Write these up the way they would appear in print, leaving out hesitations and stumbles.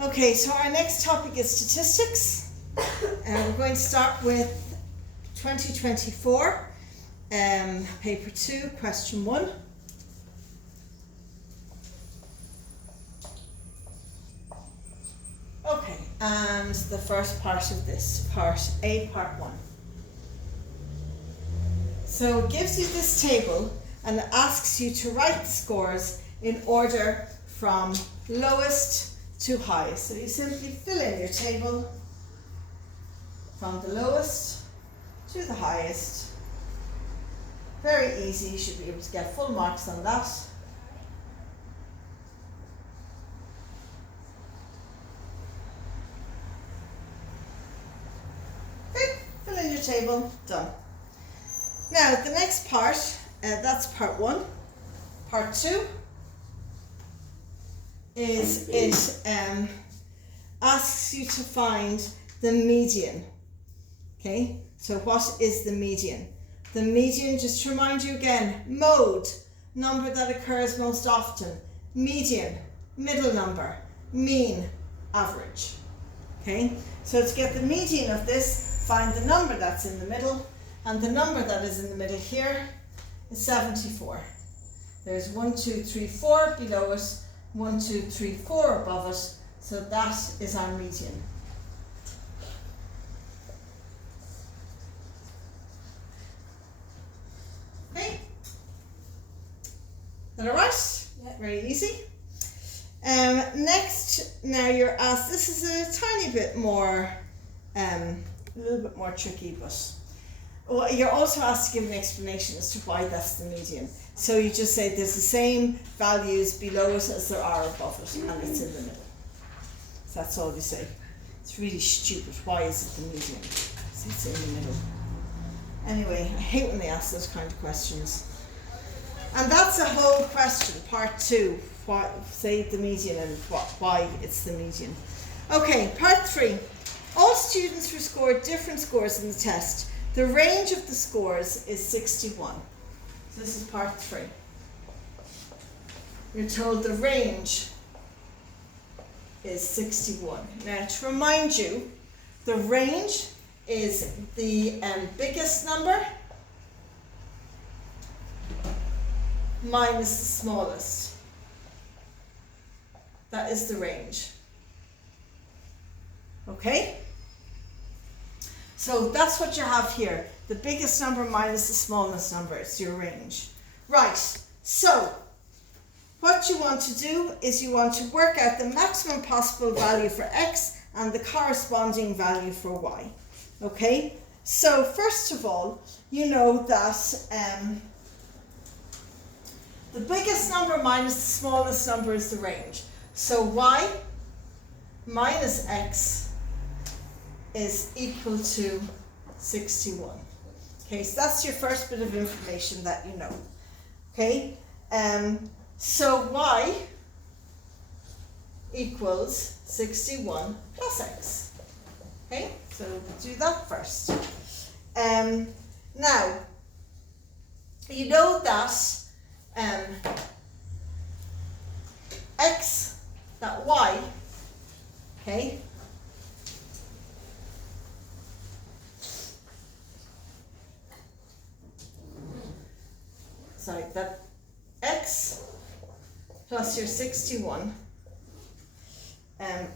Okay, so our next topic is statistics. We're going to start with 2024, paper 2, question 1. Okay, and the first part of this, part A, part 1. So it gives you this table and it asks you to write the scores in order from lowest to highest. So you simply fill in your table from the lowest to the highest. Very easy, you should be able to get full marks on that. Okay, fill in your table, done. Now the next part, that's part 1. Part 2 is it asks you to find the median. Okay, so what is the median? The median, just to remind you again, mode, number that occurs most often, median, middle number, mean, average. Okay, so to get the median of this, find the number that's in the middle, and the number that is in the middle here is 74. There's 1, 2, 3, 4 below it, 1, 2, 3, 4 above it, so that is our median. Okay, is that alright? Yeah. Very easy. Next, now you're asked, this is a tiny bit more, a little bit more tricky, but well, you're also asked to give an explanation as to why that's the median. So you just say there's the same values below it as there are above it, and it's in the middle. So that's all you say. It's really stupid. Why is it the median? Because it's in the middle. Anyway, I hate when they ask those kind of questions. And that's a whole question, part 2. Why, say the median and why it's the median. Okay, part 3. All students who scored different scores in the test. The range of the scores is 61. So this is part 3. You're told the range is 61. Now to remind you, the range is the biggest number minus the smallest. That is the range. Okay? So that's what you have here. The biggest number minus the smallest number. It's your range. Right. So what you want to do is you want to work out the maximum possible value for x and the corresponding value for y. Okay? So first of all, you know that the biggest number minus the smallest number is the range. So y minus x is equal to 61. Okay, so that's your first bit of information that you know. Okay, so y equals 61 plus x. Okay, so we'll do that first. Now, you know that that y, okay, sorry, that x plus your 61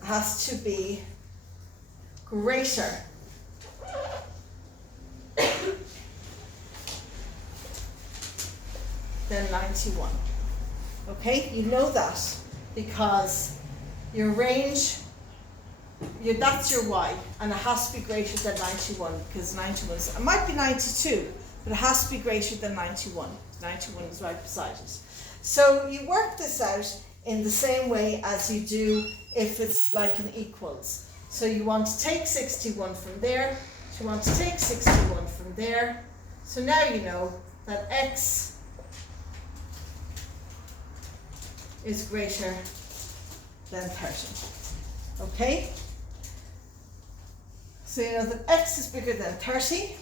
has to be greater than 91. Okay, you know that because your range, that's your y, and it has to be greater than 91 because 91 is, it might be 92, but it has to be greater than 91. 91 is right beside it. So you work this out in the same way as you do if it's like an equals. So you want to take 61 from there, you want to take 61 from there. So now you know that x is greater than 30. Okay? So you know that x is bigger than 30.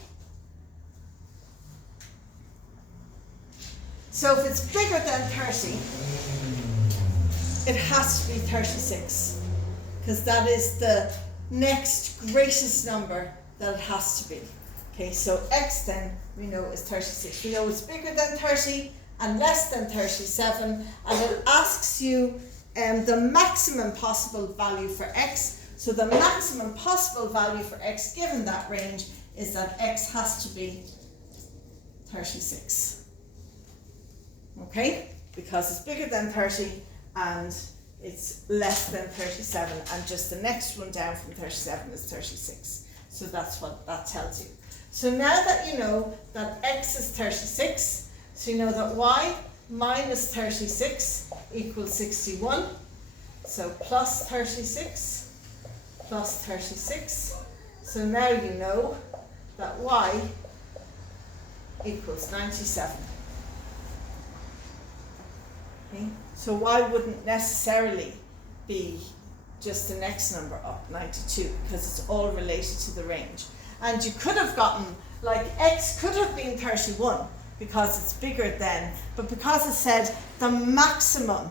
So if it's bigger than 30, it has to be 36. because that is the next greatest number that it has to be. Okay, so x then we know is 36. We know it's bigger than 30 and less than 37, and it asks you the maximum possible value for x. So the maximum possible value for x given that range is that x has to be 36. Okay, because it's bigger than 30 and it's less than 37, and just the next one down from 37 is 36. So that's what that tells you. So now that you know that x is 36, so you know that y minus 36 equals 61. So plus 36 plus 36. So now you know that y equals 97. Okay? So y wouldn't necessarily be just the next number up, 92, because it's all related to the range. And you could have gotten, like x could have been 31 because it's bigger than, but because it said the maximum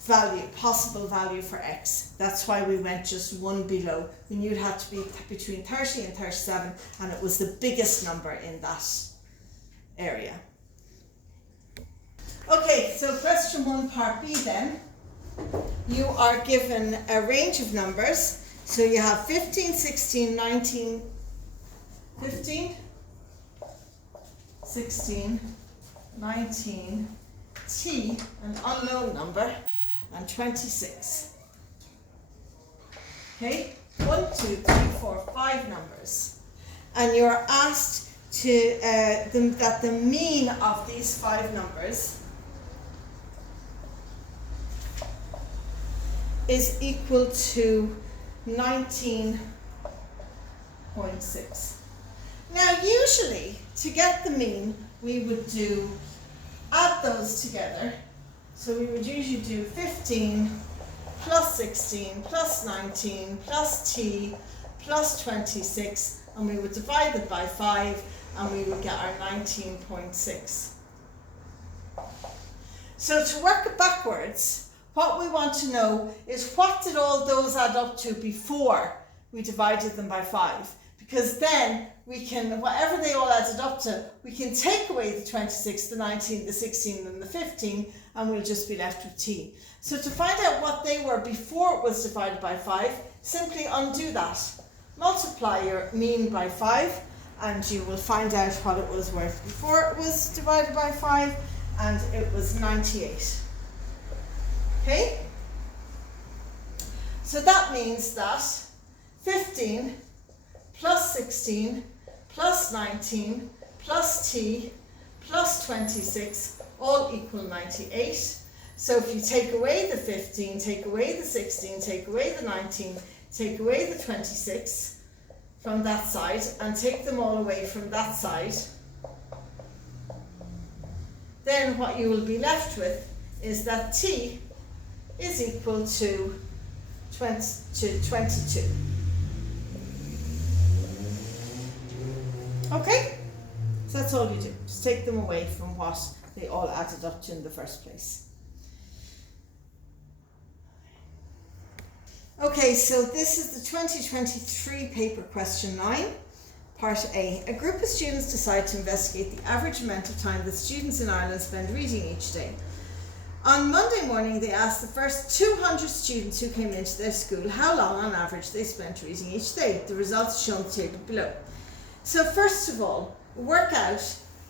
value, possible value for x, that's why we went just one below. We knew it had to be between 30 and 37, and it was the biggest number in that area. Okay, so question 1 part B then. You are given a range of numbers. So you have 15, 16, 19, 15, 16, 19, t, an unknown number, and 26. Okay, 1, 2, 3, 4, 5 numbers. And you're asked to that the mean of these 5 numbers is equal to 19.6. Now usually to get the mean we would add those together. So we would usually do 15 plus 16 plus 19 plus t plus 26, and we would divide it by 5 and we would get our 19.6. So to work it backwards, what we want to know is what did all those add up to before we divided them by 5? Because then we can, whatever they all added up to, we can take away the 26, the 19, the 16 and the 15, and we'll just be left with t. So to find out what they were before it was divided by 5, simply undo that. Multiply your mean by 5 and you will find out what it was worth before it was divided by 5, and it was 98. Okay? So that means that 15 plus 16 plus 19 plus t plus 26 all equal 98. So if you take away the 15, take away the 16, take away the 19, take away the 26 from that side and take them all away from that side, then what you will be left with is that t is equal to 22. Okay? So that's all you do. Just take them away from what they all added up to in the first place. Okay, so this is the 2023 paper question 9, part A. A group of students decide to investigate the average amount of time that students in Ireland spend reading each day. On Monday morning, they asked the first 200 students who came into their school how long on average they spent reading each day. The results are shown in the table below. So first of all, work out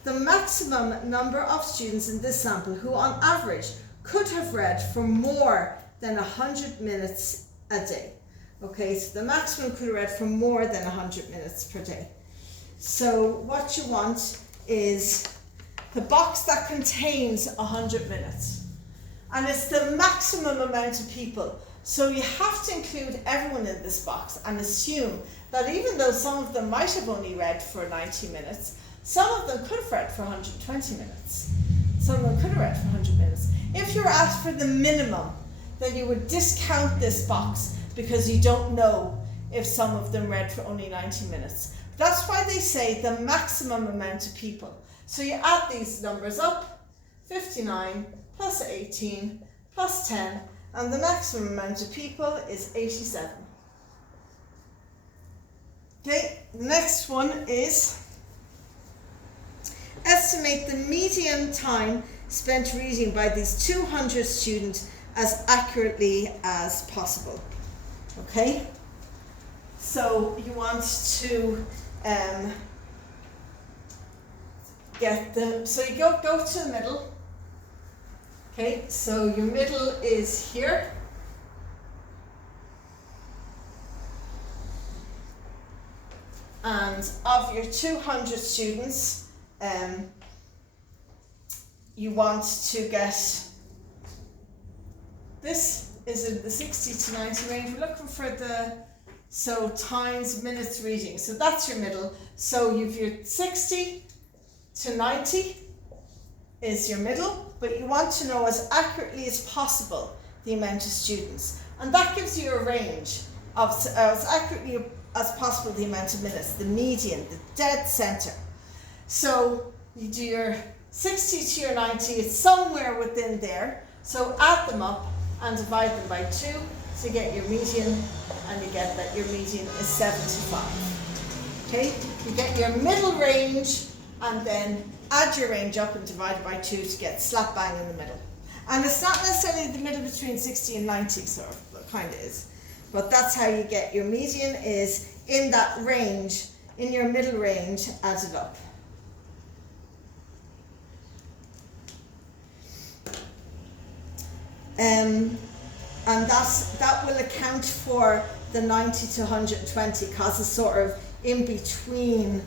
the maximum number of students in this sample who on average could have read for more than 100 minutes a day. Okay, so the maximum could have read for more than 100 minutes per day. So what you want is the box that contains 100 minutes. And it's the maximum amount of people. So you have to include everyone in this box and assume that even though some of them might have only read for 90 minutes, some of them could have read for 120 minutes. Some of them could have read for 100 minutes. If you were asked for the minimum, then you would discount this box because you don't know if some of them read for only 90 minutes. That's why they say the maximum amount of people. So you add these numbers up, 59 plus 18 plus 10, and the maximum amount of people is 87. Okay, the next one is estimate the median time spent reading by these 200 students as accurately as possible. Okay, so you want to get them, so you go to the middle. Okay, so your middle is here. And of your 200 students, you want to get, this is in the 60 to 90 range. We're looking for the, so times minutes reading. So that's your middle. So you've your 60 to 90 is your middle, but you want to know as accurately as possible the amount of students. And that gives you a range of as accurately as possible the amount of minutes, the median, the dead center. So you do your 60 to your 90, it's somewhere within there. So add them up and divide them by 2 to get your median, and you get that your median is 75. Okay, you get your middle range and then add your range up and divide by 2 to get slap bang in the middle. And it's not necessarily the middle between 60 and 90, sort of, but kind of is. But that's how you get your median, is in that range, in your middle range, add it up. And that will account for the 90 to 120, because it's sort of in between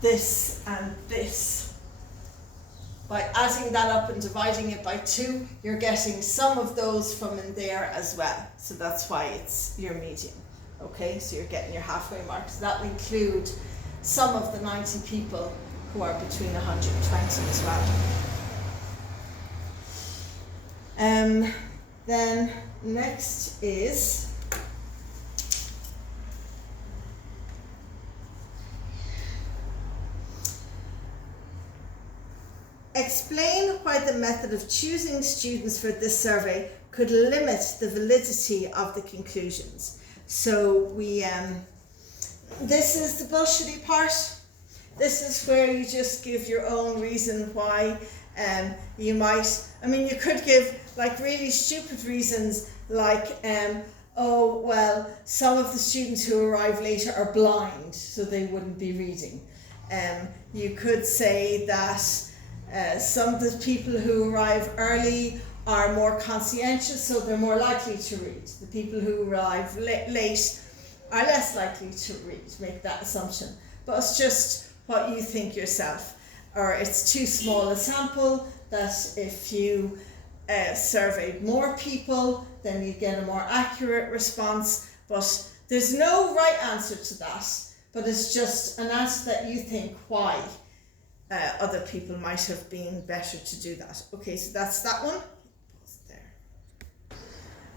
this and this. By adding that up and dividing it by 2, you're getting some of those from in there as well. So that's why it's your median. Okay, so you're getting your halfway mark. So that will include some of the 90 people who are between 120 as well. Then next is explain why the method of choosing students for this survey could limit the validity of the conclusions. So we, this is the bullshitty part. This is where you just give your own reason why. You might, I mean, you could give like really stupid reasons like, oh, well, some of the students who arrive later are blind, so they wouldn't be reading. You could say that some of the people who arrive early are more conscientious, so they're more likely to read. The people who arrive late are less likely to read. Make that assumption. But it's just what you think yourself. Or it's too small a sample, that if you surveyed more people, then you get a more accurate response. But there's no right answer to that, but it's just an answer that you think why other people might have been better to do that. Okay, so that's that one. There.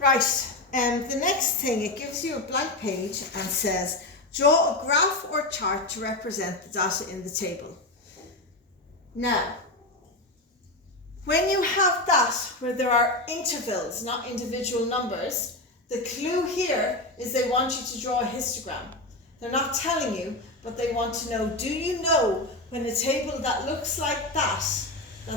Right, the next thing, it gives you a blank page and says, draw a graph or chart to represent the data in the table. Now, when you have that, where there are intervals, not individual numbers, the clue here is they want you to draw a histogram. They're not telling you, but they want to know, do you know when a table that looks like that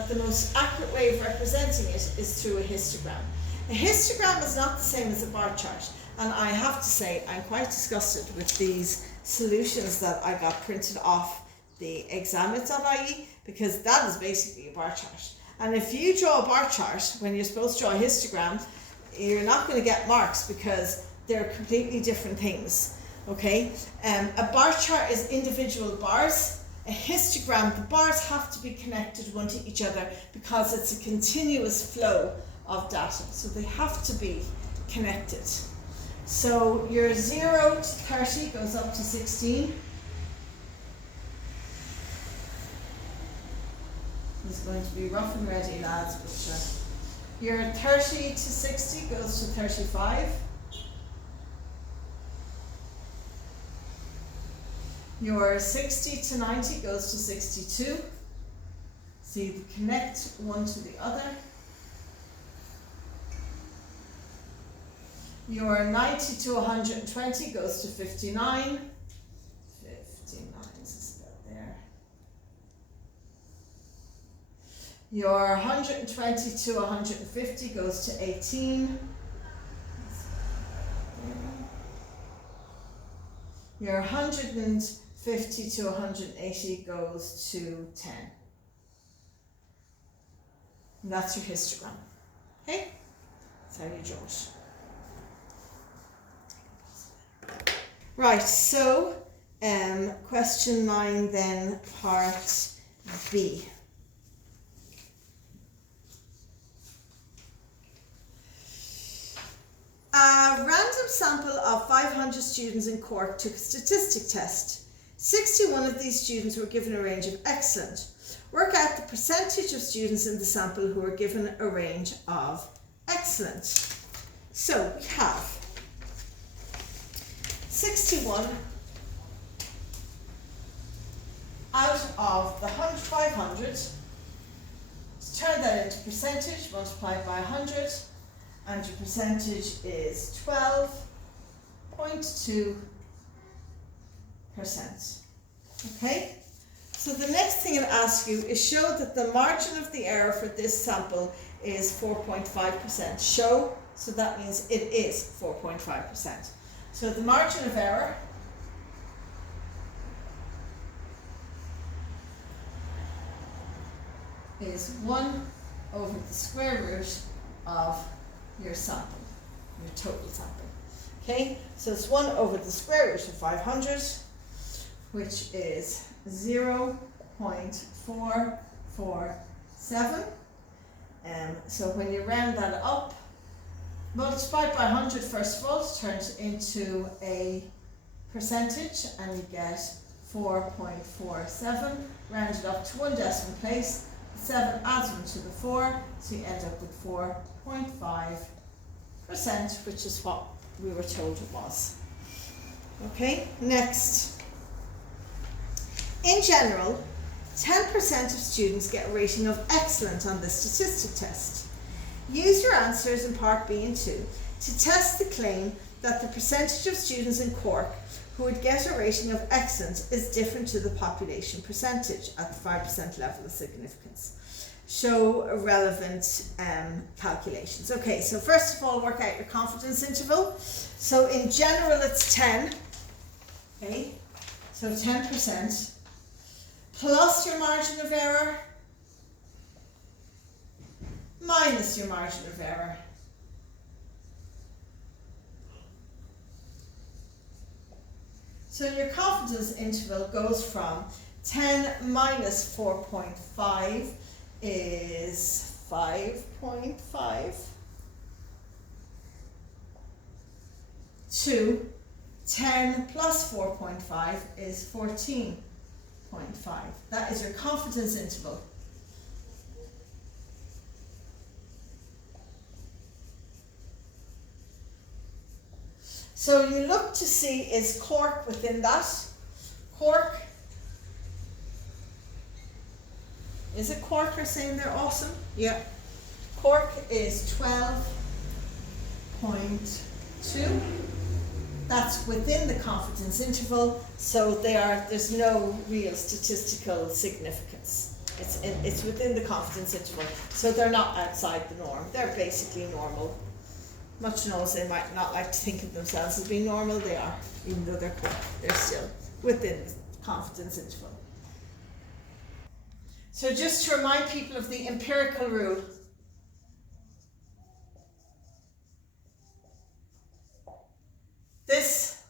the most accurate way of representing it is through a histogram? A histogram is not the same as a bar chart. And I have to say, I'm quite disgusted with these solutions that I got printed off the examit.ie, because that is basically a bar chart. And if you draw a bar chart when you're supposed to draw a histogram, you're not going to get marks because they're completely different things. Okay, a bar chart is individual bars. A histogram, the bars have to be connected one to each other because it's a continuous flow of data. So they have to be connected. So your 0 to 30 goes up to 16. It's going to be rough and ready, lads, but your 30 to 60 goes to 35. Your 60 to 90 goes to 62. So you connect one to the other. Your 90 to 120 goes to 59. 59 is about there. Your 120 to 150 goes to 18. Your 150 to 180 goes to 10. And that's your histogram. Okay? That's how you draw it. Right, so question 9 then, part B. A random sample of 500 students in Cork took a statistic test. 61 of these students were given a range of excellent. Work out the percentage of students in the sample who were given a range of excellent. So we have 61 out of the 500. Let's turn that into percentage, multiplied by 100. And your percentage is 12.2%. Okay? So the next thing I'll ask you is show that the margin of the error for this sample is 4.5%. Show, so that means it is 4.5%. So the margin of error is 1 over the square root of your sample, your total sample. Okay, so it's 1 over the square root of 500, which is 0.447. So when you round that up, multiply by 100 first of all, it turns into a percentage and you get 4.47. Round it up to one decimal place, 7 adds 1 to the 4, so you end up with 4.5%, which is what we were told it was. Okay, next. In general, 10% of students get a rating of excellent on this statistic test. Use your answers in part B and 2 to test the claim that the percentage of students in Cork who would get a rating of excellent is different to the population percentage at the 5% level of significance. Show relevant calculations. Okay, so first of all, work out your confidence interval. So in general, it's 10. Okay, so 10% plus your margin of error minus your margin of error. So your confidence interval goes from 10 minus 4.5 is 5.5 to 10 plus 4.5 is 14.5. That is your confidence interval. So you look to see, is Cork within that? Cork, is it Cork you're saying they're awesome? Yeah. Cork is 12.2. That's within the confidence interval, so there's no real statistical significance. It's within the confidence interval, so they're not outside the norm. They're basically normal. Much as they might not like to think of themselves as being normal, they are, even though they're Cork. They're still within the confidence interval. So just to remind people of the empirical rule, this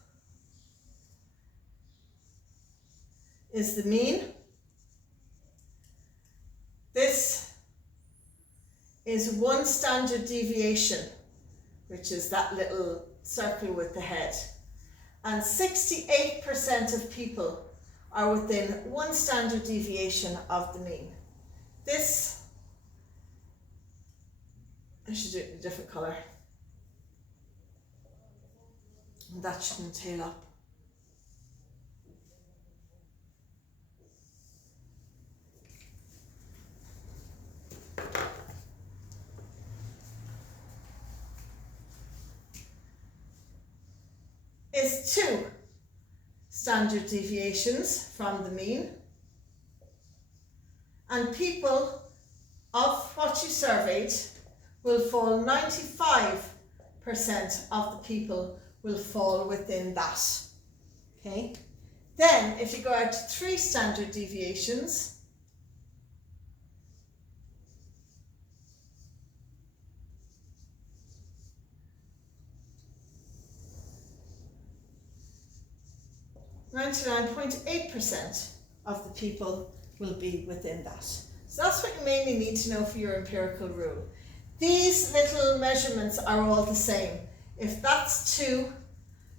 is the mean. This is one standard deviation, which is that little circle with the head. And 68% of people are within one standard deviation of the mean. This, I should do it in a different colour. And that shouldn't tail up. 2 standard deviations from the mean, and people of what you surveyed will fall 95% of the people will fall within that. Okay. Then if you go out to 3 standard deviations, (99.8% of the people will be within that. So that's what you mainly need to know for your empirical rule. These little measurements are all the same. If that's 2,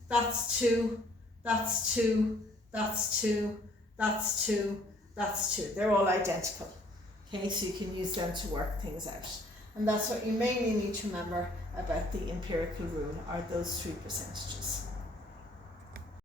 that's 2, that's 2, that's 2, that's 2, that's 2. They're all identical. Okay, so you can use them to work things out. And that's what you mainly need to remember about the empirical rule, are those 3 percentages.